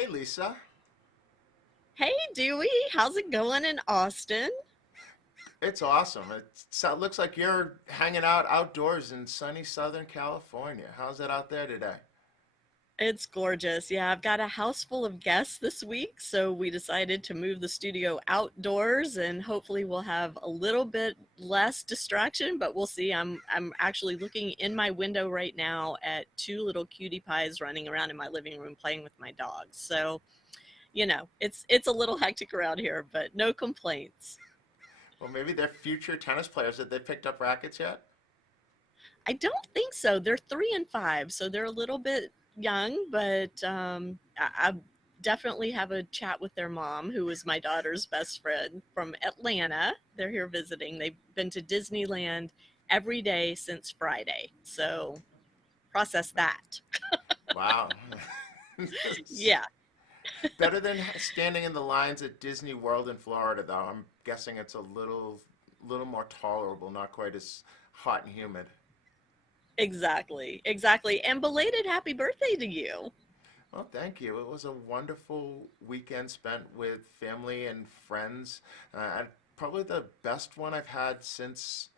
Hey Lisa, Hey Dewey, how's it going in Austin? it's awesome. It looks like you're hanging out outdoors in sunny Southern California. How's it out there today? It's gorgeous. Yeah, I've got a house full of guests this week, so we decided to move the studio outdoors and hopefully we'll have a little bit less distraction, but we'll see. I'm actually looking in my window right now at two little cutie pies running around in my living room playing with my dogs. So, it's a little hectic around here, but no complaints. Well, maybe they're future tennis players. Have they picked up rackets yet? I don't think so. They're 3 and 5, so they're a little bit young, but I definitely have a chat with their mom, who is my daughter's best friend from Atlanta. They're here visiting. They've been to Disneyland every day since Friday, so process that. Wow. Yeah, Better than standing in the lines at Disney World in Florida, though. I'm guessing it's a little more tolerable, not quite as hot and humid. exactly, exactly. And belated happy birthday to you. Well, thank you. It was a wonderful weekend spent with family and friends. Probably the best one I've had since,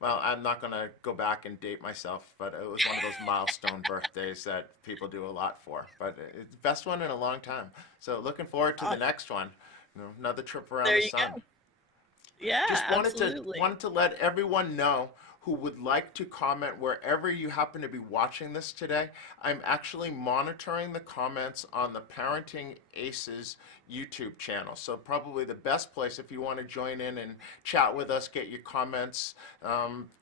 well, I'm not going to go back and date myself, but it was one of those milestone birthdays that people do a lot for. But it's the best one in a long time. So looking forward to the Awesome. next one. Another trip around There the you sun. go. Yeah, Just absolutely. wanted to let everyone know who would like to comment wherever you happen to be watching this today. I'm actually monitoring the comments on the Parenting Aces YouTube channel. So probably the best place if you want to join in and chat with us, get your comments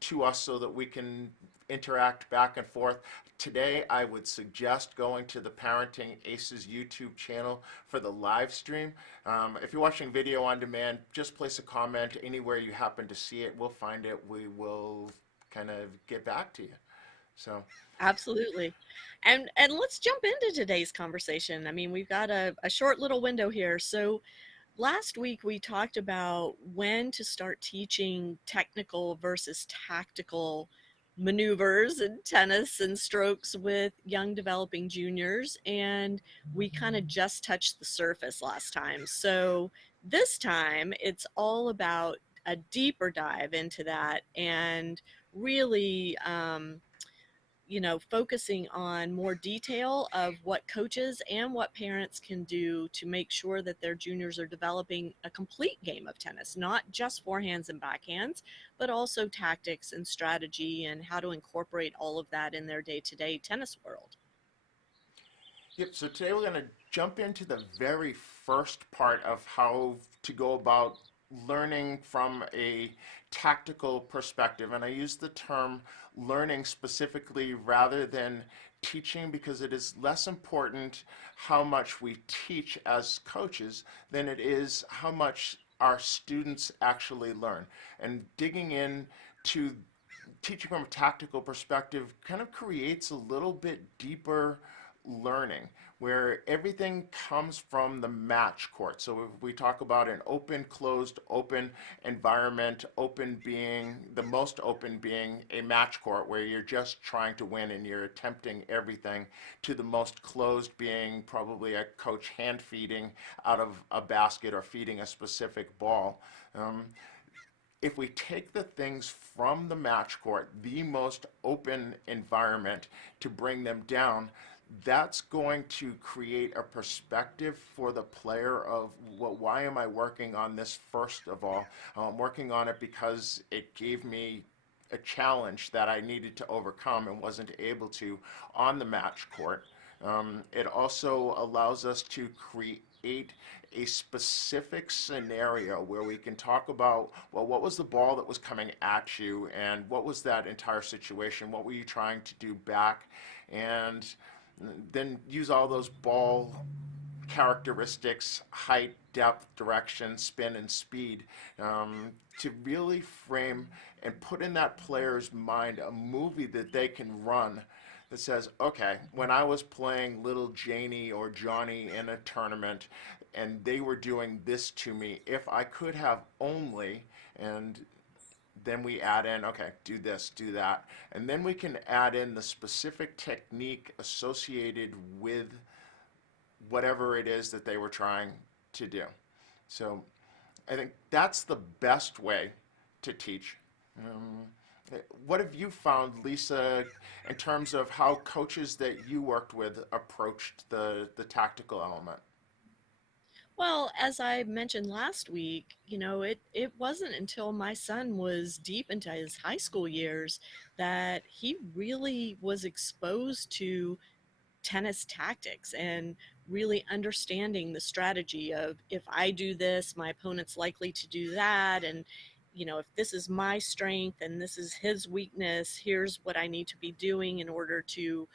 to us so that we can interact back and forth. Today, I would suggest going to the Parenting Aces YouTube channel for the live stream. If you're watching video on demand, just place a comment anywhere you happen to see it. We'll find it. We will kind of get back to you. So, Absolutely. And let's jump into today's conversation. I mean, we've got a short little window here. So last week we talked about when to start teaching technical versus tactical maneuvers in tennis and strokes with young developing juniors. And we kind of just touched the surface last time. So this time it's all about a deeper dive into that and really focusing on more detail of what coaches and what parents can do to make sure that their juniors are developing a complete game of tennis, not just forehands and backhands, but also tactics and strategy and how to incorporate all of that in their day to day tennis world. yep. So today we're going to jump into the very first part of how to go about learning from a tactical perspective. And I use the term learning specifically rather than teaching because it is less important how much we teach as coaches than it is how much our students actually learn. And digging in to teaching from a tactical perspective kind of creates a little bit deeper learning where everything comes from the match court. So if we talk about an open, closed, open environment, open being the most open being a match court where you're just trying to win and you're attempting everything, to the most closed being probably a coach hand feeding out of a basket or feeding a specific ball. Um, if we take the things from the match court, the most open environment, to bring them down, that's going to create a perspective for the player of, well, why am I working on this first of all? I'm working on it because it gave me a challenge that I needed to overcome and wasn't able to on the match court. It also allows us to create a specific scenario where we can talk about, well, what was the ball that was coming at you and what was that entire situation? What were you trying to do back? And then use all those ball characteristics, height, depth, direction, spin, and speed, to really frame and put in that player's mind a movie that they can run that says, okay, when I was playing little Janie or Johnny in a tournament and they were doing this to me, if I could have only, and then we add in, okay, do this, do that. And then we can add in the specific technique associated with whatever it is that they were trying to do. So I think that's the best way to teach. Um, what have you found, Lisa, in terms of how coaches that you worked with approached the tactical element? Well, as I mentioned last week, it wasn't until my son was deep into his high school years that he really was exposed to tennis tactics and really understanding the strategy of, if I do this, my opponent's likely to do that. And, if this is my strength and this is his weakness, here's what I need to be doing in order to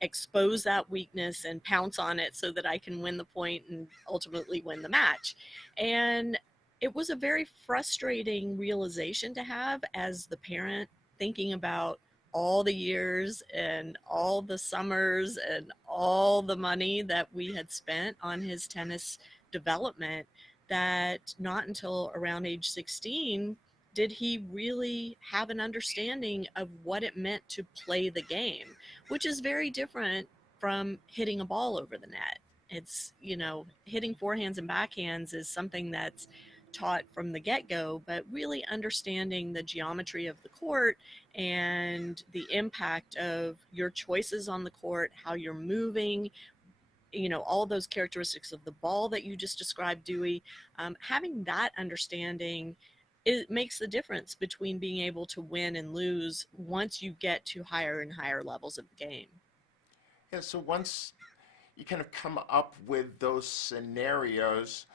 expose that weakness and pounce on it so that I can win the point and ultimately win the match. And it was a very frustrating realization to have as the parent, thinking about all the years and all the summers and all the money that we had spent on his tennis development, that not until around age 16 did he really have an understanding of what it meant to play the game, which is very different from hitting a ball over the net. It's, hitting forehands and backhands is something that's taught from the get go, but really understanding the geometry of the court and the impact of your choices on the court, how you're moving, all those characteristics of the ball that you just described, Dewey. Having that understanding, it makes the difference between being able to win and lose once you get to higher and higher levels of the game. Yeah, so once you kind of come up with those scenarios,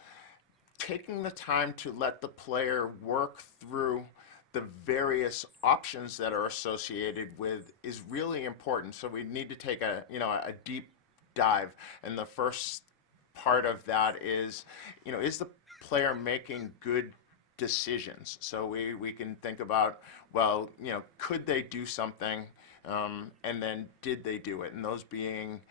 taking the time to let the player work through the various options that are associated with is really important. So we need to take a deep dive, and the first part of that is the player making good decisions? So we can think about, well, could they do something, and then did they do it? And those being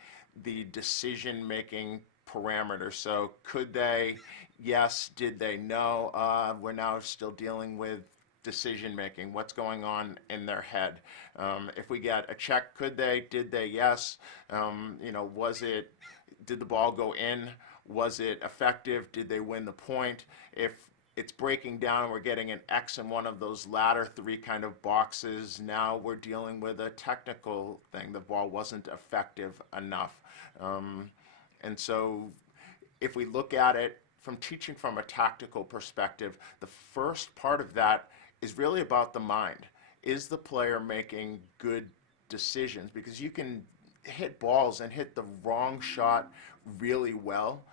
the decision making parameters. So could they? Yes. Did they? No. We're now still dealing with decision making. What's going on in their head? If we get a check, could they? Did they? Yes. Was it? Did the ball go in? Was it effective? Did they win the point? If it's breaking down and we're getting an X in one of those latter three kind of boxes, now we're dealing with a technical thing. The ball wasn't effective enough. Um, and so if we look at it from teaching from a tactical perspective, the first part of that is really about the mind. Is the player making good decisions? Because you can hit balls and hit the wrong shot really well,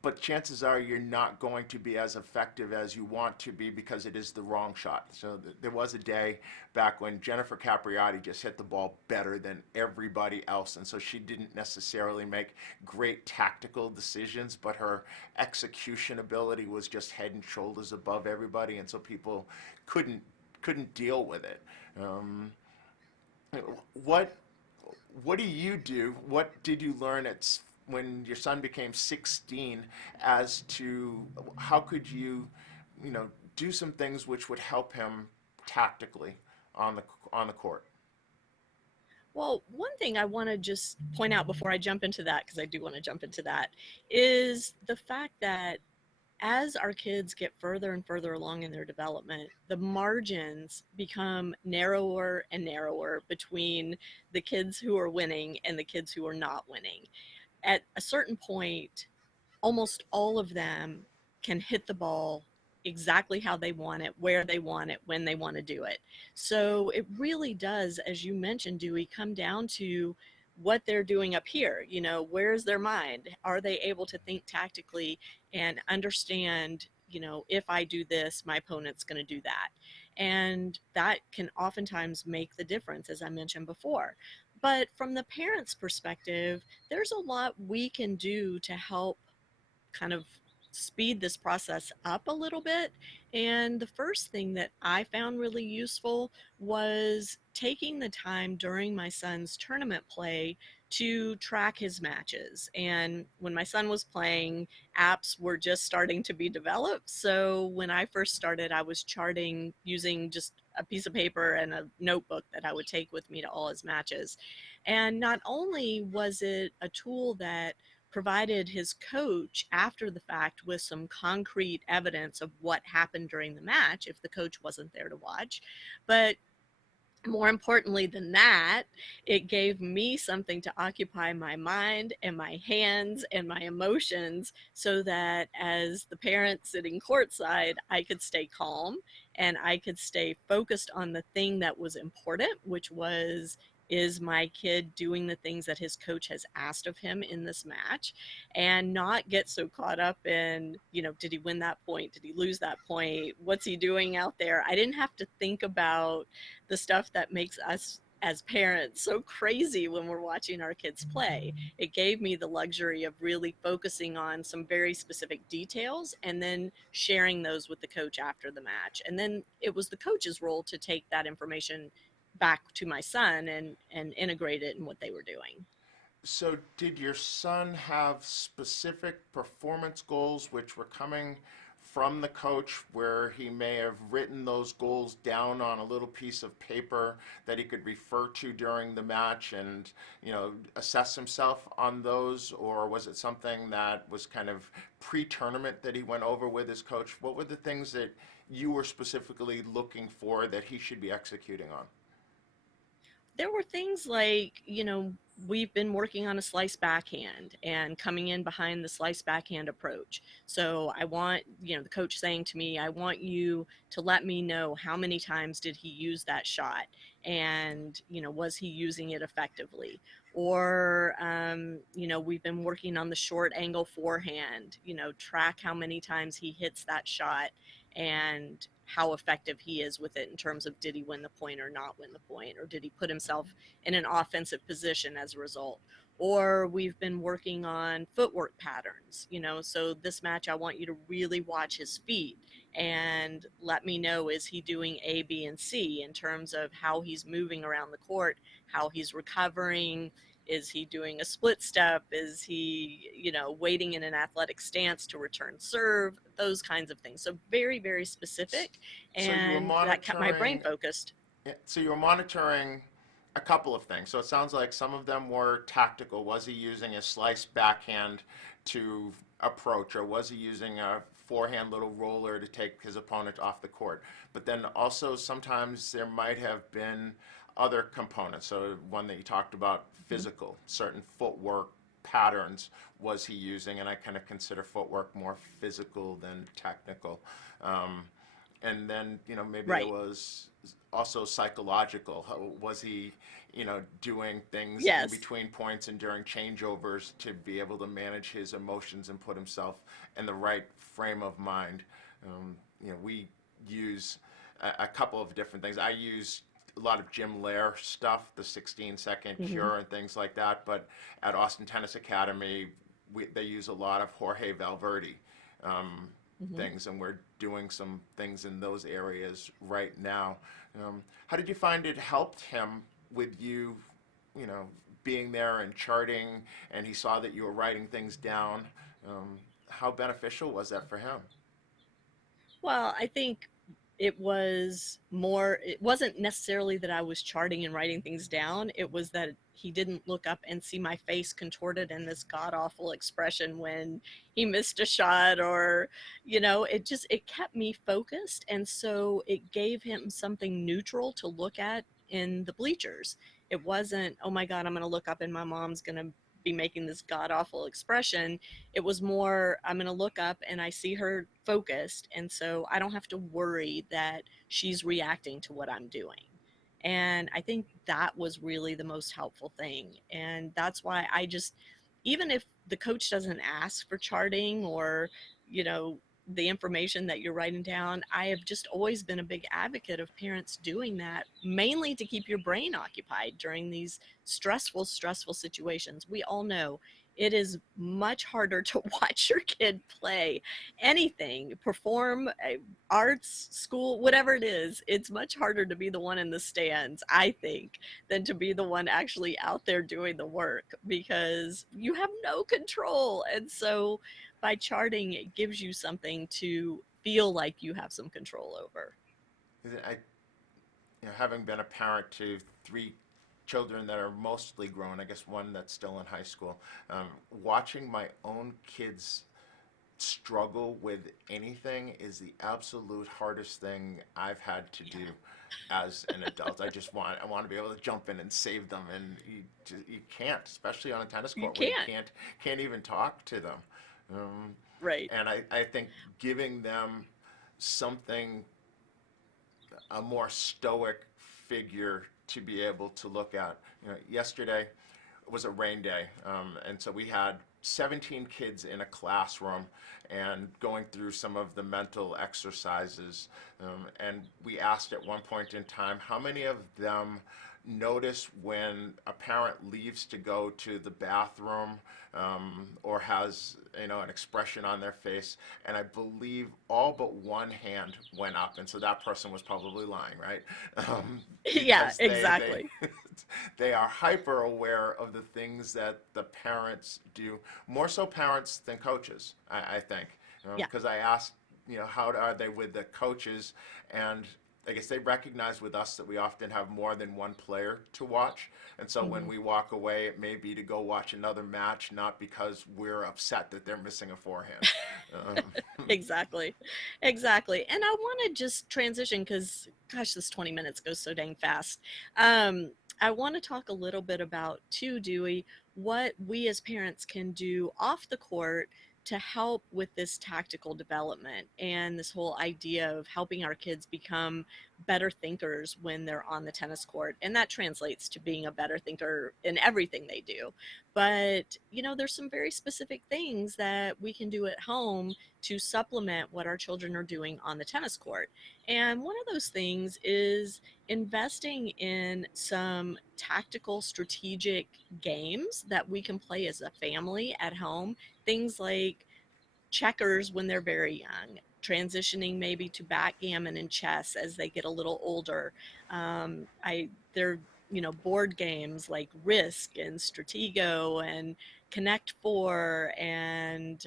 but chances are you're not going to be as effective as you want to be because it is the wrong shot. So there was a day back when Jennifer Capriati just hit the ball better than everybody else, and so she didn't necessarily make great tactical decisions, but her execution ability was just head and shoulders above everybody, and so people couldn't couldn't deal with it. Um, what what do you do? What did you learn when your son became 16 as to how could you do some things which would help him tactically on the court? Well, one thing I want to just point out before I jump into that, because I do want to jump into that, is the fact that as our kids get further and further along in their development, the margins become narrower and narrower between the kids who are winning and the kids who are not winning. At a certain point, almost all of them can hit the ball exactly how they want it, where they want it, when they want to do it. So it really does, as you mentioned, Dewey, come down to what they're doing up here. Where's their mind? Are they able to think tactically and understand, if I do this, my opponent's going to do that? And that can oftentimes make the difference, as I mentioned before. But from the parent's perspective, there's a lot we can do to help kind of speed this process up a little bit. And the first thing that I found really useful was taking the time during my son's tournament play to track his matches. And when my son was playing, apps were just starting to be developed. So when I first started, I was charting using just a piece of paper and a notebook that I would take with me to all his matches. And not only was it a tool that provided his coach after the fact with some concrete evidence of what happened during the match if the coach wasn't there to watch. But more importantly than that, it gave me something to occupy my mind and my hands and my emotions so that as the parent sitting courtside, I could stay calm and I could stay focused on the thing that was important, which was, is my kid doing the things that his coach has asked of him in this match, and not get so caught up in, did he win that point? Did he lose that point? What's he doing out there? I didn't have to think about the stuff that makes us as parents so crazy when we're watching our kids play. It gave me the luxury of really focusing on some very specific details and then sharing those with the coach after the match. And then it was the coach's role to take that information back to my son and integrate it in what they were doing. So, did your son have specific performance goals which were coming from the coach, where he may have written those goals down on a little piece of paper that he could refer to during the match and, assess himself on those? Or was it something that was kind of pre-tournament that he went over with his coach? What were the things that you were specifically looking for that he should be executing on? There were things like, we've been working on a slice backhand and coming in behind the slice backhand approach. So I want, the coach saying to me, I want you to let me know how many times did he use that shot, and, was he using it effectively? Or, we've been working on the short angle forehand, track how many times he hits that shot and how effective he is with it in terms of, did he win the point or not win the point, or did he put himself in an offensive position as a result. Or we've been working on footwork patterns, so this match I want you to really watch his feet and let me know, is he doing A, B, and C in terms of how he's moving around the court, how he's recovering, is he doing a split step, is he, waiting in an athletic stance to return serve, those kinds of things. So very, very specific, So you were and that kept my brain monitoring focused. Yeah, so you were monitoring a couple of things. So it sounds like some of them were tactical. Was he using a slice backhand to approach, or was he using a forehand little roller to take his opponent off the court? But then also sometimes there might have been other components. So one that you talked about, Mhm. physical, certain footwork patterns was he using, and I kind of consider footwork more physical than technical. Um, and then maybe there Right. was also psychological. Was he doing things in Yes. between points and during changeovers to be able to manage his emotions and put himself in the right frame of mind? We use a couple of different things. I use a lot of Jim Lair stuff, the 16-second Hmm. cure and things like that. But at Austin Tennis Academy, they use a lot of Jorge Valverde um, Hmm. things, and we're doing some things in those areas right now. How did you find it helped him with you, being there and charting, and he saw that you were writing things down? How beneficial was that for him? Well, I think it was more, it wasn't necessarily that I was charting and writing things down. It was that he didn't look up and see my face contorted in this god awful expression when he missed a shot, or, it kept me focused. And so it gave him something neutral to look at in the bleachers. It wasn't, oh my God, I'm going to look up and my mom's going to be making this god awful expression. It was more, I'm going to look up and I see her focused. And so I don't have to worry that she's reacting to what I'm doing. And I think that was really the most helpful thing. And that's why I just, even if the coach doesn't ask for charting or, you know, the information that you're writing down, I have just always been a big advocate of parents doing that, mainly to keep your brain occupied during these stressful situations. We all know it is much harder to watch your kid play anything, perform, arts, school, whatever it is. It's much harder to be the one in the stands, I think, than to be the one actually out there doing the work, because you have no control. And so by charting, it gives you something to feel like you have some control over. I, having been a parent to three children that are mostly grown, I guess one that's still in high school, watching my own kids struggle with anything is the absolute hardest thing I've had to do as an adult. I want to be able to jump in and save them, and you can't, especially on a tennis You court where you can't. can't even talk to them. Um, Right. and I think giving them something, a more stoic figure to be able to look at. Yesterday was a rain day, and so we had 17 kids in a classroom and going through some of the mental exercises. And we asked at one point in time how many of them notice when a parent leaves to go to the bathroom, or has an expression on their face, and I believe all but one hand went up, and so that person was probably lying, right? Yeah, Because exactly. they are hyper aware of the things that the parents do, more so parents than coaches, I think. Yeah. Because I asked, how are they with the coaches, and I guess they recognize with us that we often have more than one player to watch. And so when Hmm. we walk away, it may be to go watch another match, not because we're upset that they're missing a forehand. Exactly. Exactly. And I want to just transition because, gosh, this 20 minutes goes so dang fast. I want to talk a little bit about, too, Dewey, what we as parents can do off the court to help with this tactical development and this whole idea of helping our kids become better thinkers when they're on the tennis court. And that translates to being a better thinker in everything they do. But, there's some very specific things that we can do at home to supplement what our children are doing on the tennis court. And one of those things is investing in some tactical, strategic games that we can play as a family at home. Things like checkers when they're very young, transitioning maybe to backgammon and chess as they get a little older. They're board games like Risk and Stratego and Connect Four and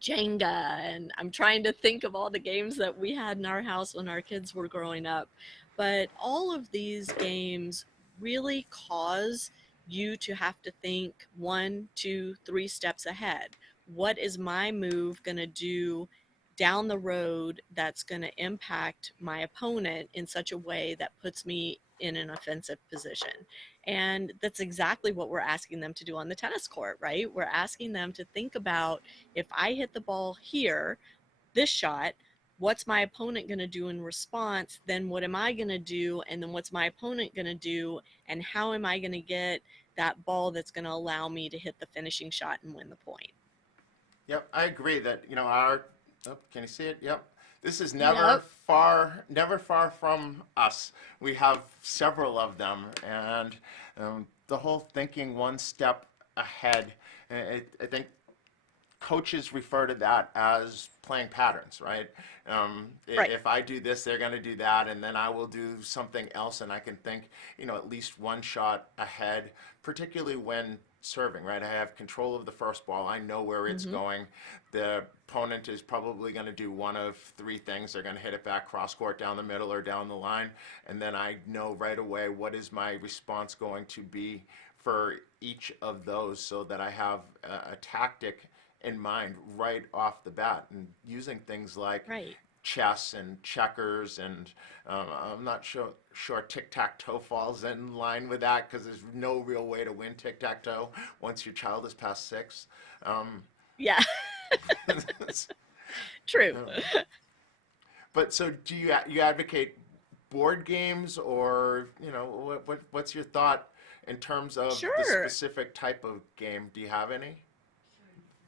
Jenga, and I'm trying to think of all the games that we had in our house when our kids were growing up. But all of these games really cause you to have to think one, two, three steps ahead. What is my move going to do down the road that's going to impact my opponent in such a way that puts me in an offensive position? And that's exactly what we're asking them to do on the tennis court, right? We're asking them to think about, if I hit the ball here, this shot, what's my opponent going to do in response? Then what am I going to do? And then what's my opponent going to do? And how am I going to get that ball that's going to allow me to hit the finishing shot and win the point? Yep, I agree that, oh, can you see it? Yep. This is Yep. never far from us. We have several of them, and the whole thinking one step ahead. I think coaches refer to that as playing patterns, right? Right. If I do this, they're going to do that, and then I will do something else, and I can think, at least one shot ahead, particularly when serving, right? I have control of the first ball. I know where it's Mm-hmm. going. The opponent is probably going to do one of three things. They're going to hit it back cross court, down the middle, or down the line. And then I know right away what is my response going to be for each of those, so that I have a tactic in mind right off the bat, and using things like Right. chess and checkers, and I'm not sure tic-tac-toe falls in line with that, because there's no real way to win tic-tac-toe once your child is past 6. um, Yeah. True. um, but so do you advocate board games, or what's your thought in terms of the Sure. specific type of game? Do you have any?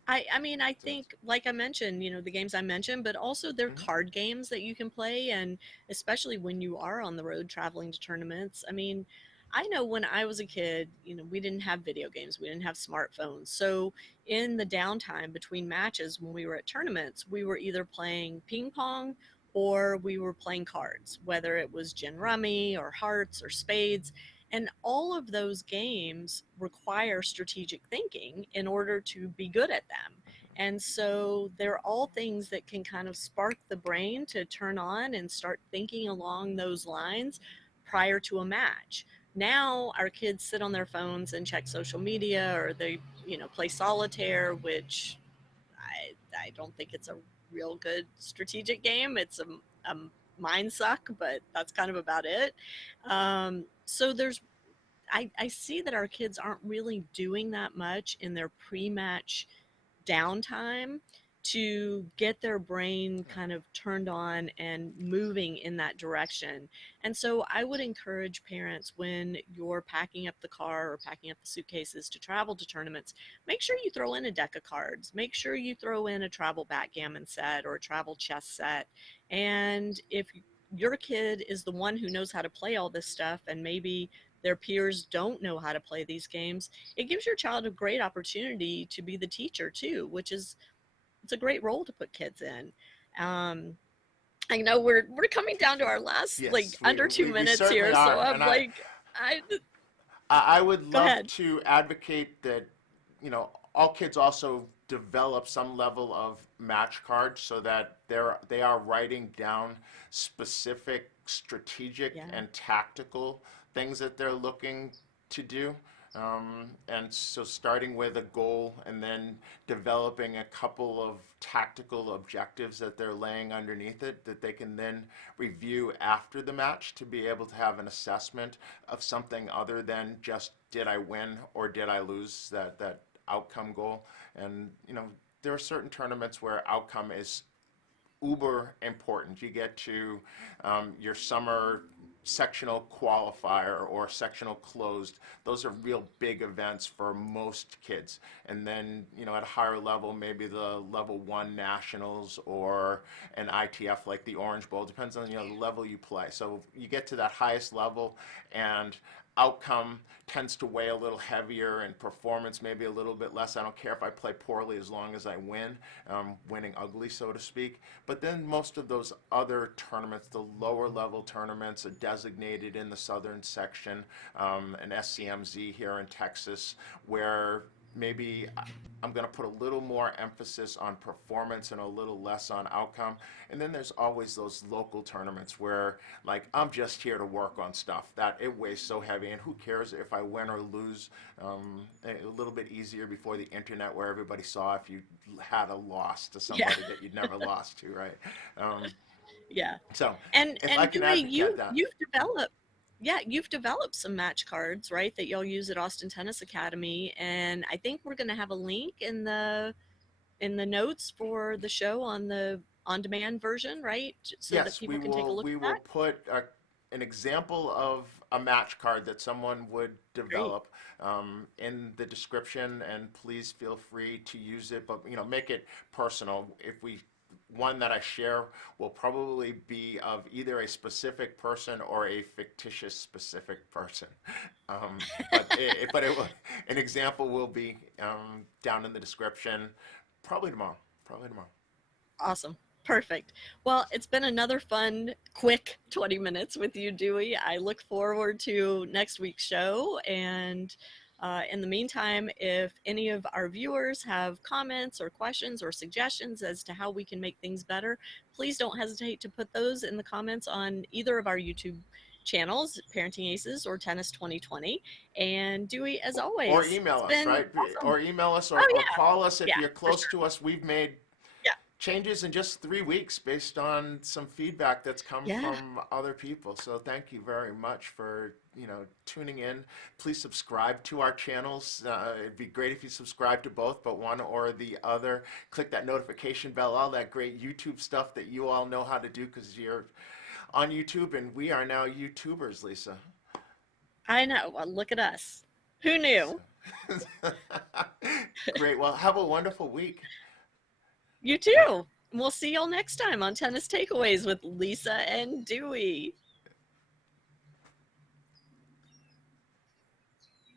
I mean, I think, like I mentioned, the games I mentioned, but also they're Mhm. card games that you can play. And especially when you are on the road traveling to tournaments. I mean, I know when I was a kid, we didn't have video games, we didn't have smartphones. So in the downtime between matches, when we were at tournaments, we were either playing ping pong or we were playing cards, whether it was gin rummy or hearts or spades. And all of those games require strategic thinking in order to be good at them. And so they're all things that can kind of spark the brain to turn on and start thinking along those lines prior to a match. Now our kids sit on their phones and check social media, or they, play solitaire, which I don't think it's a real good strategic game. It's a mind suck, but that's kind of about it. So I see that our kids aren't really doing that much in their pre-match downtime to get their brain kind of turned on and moving in that direction. And so I would encourage parents, when you're packing up the car or packing up the suitcases to travel to tournaments, make sure you throw in a deck of cards. Make sure you throw in a travel backgammon set or a travel chess set. And if your kid is the one who knows how to play all this stuff, and maybe their peers don't know how to play these games, it gives your child a great opportunity to be the teacher too, which is, it's a great role to put kids in. Um, I know we're coming down to our last, like, Yes, under two we minutes certainly here, so are. I'm And I, like, I I would go love ahead. to advocate that, all kids also develop some level of match cards so that they are writing down specific strategic Yeah, and tactical things that they're looking to do. And so starting with a goal and then developing a couple of tactical objectives that they're laying underneath it that they can then review after the match to be able to have an assessment of something other than just did I win or did I lose, that outcome goal. And there are certain tournaments where outcome is uber important. You get to your summer sectional qualifier or sectional closed. Those are real big events for most kids. And then, at a higher level, maybe the level one nationals or an ITF like the Orange Bowl, depends on, the level you play. So you get to that highest level, and outcome tends to weigh a little heavier and performance maybe a little bit less. I don't care if I play poorly as long as I win, winning ugly, so to speak. But then most of those other tournaments, the lower level tournaments, are designated in the southern section, an SCMZ here in Texas, where maybe I'm going to put a little more emphasis on performance and a little less on outcome. And then there's always those local tournaments where, like, I'm just here to work on stuff that it weighs so heavy, and who cares if I win or lose? A little bit easier before the internet, where everybody saw if you had a loss to yeah, somebody that you'd never lost to, right? Um, yeah. so if I And can Dewey, advocate that, you've developed some match cards, right, that y'all use at Austin Tennis Academy, and I think we're going to have a link in the notes for the show on the on demand version, right? So that yes, people can take a look we at will that. put an example of a match card that someone would Great. develop in the description, and please feel free to use it, but make it personal. If we One that I share will probably be of either a specific person or a fictitious specific person. But an example will be down in the description, probably tomorrow. Probably tomorrow. Awesome. Perfect. Well, it's been another fun, quick 20 minutes with you, Dewey. I look forward to next week's show. And in the meantime, if any of our viewers have comments or questions or suggestions as to how we can make things better, please don't hesitate to put those in the comments on either of our YouTube channels, Parenting Aces or Tennis 2020. And Dewey, as Or always, email it's us, been right? awesome. Or email us, Oh, or yeah. call us if Yeah, you're for close sure. to us. We've made Yeah. changes in just 3 weeks based on some feedback that's come Yeah. from other people. So thank you very much for tuning in. Please subscribe to our channels. It'd be great if you subscribe to both, but one or the other. Click that notification bell, all that great YouTube stuff that you all know how to do because you're on YouTube, and we are now YouTubers, Lisa. I know. Well, look at us. Who knew? So great. Well, have a wonderful week. You too. We'll see y'all next time on Tennis Takeaways with Lisa and Dewey.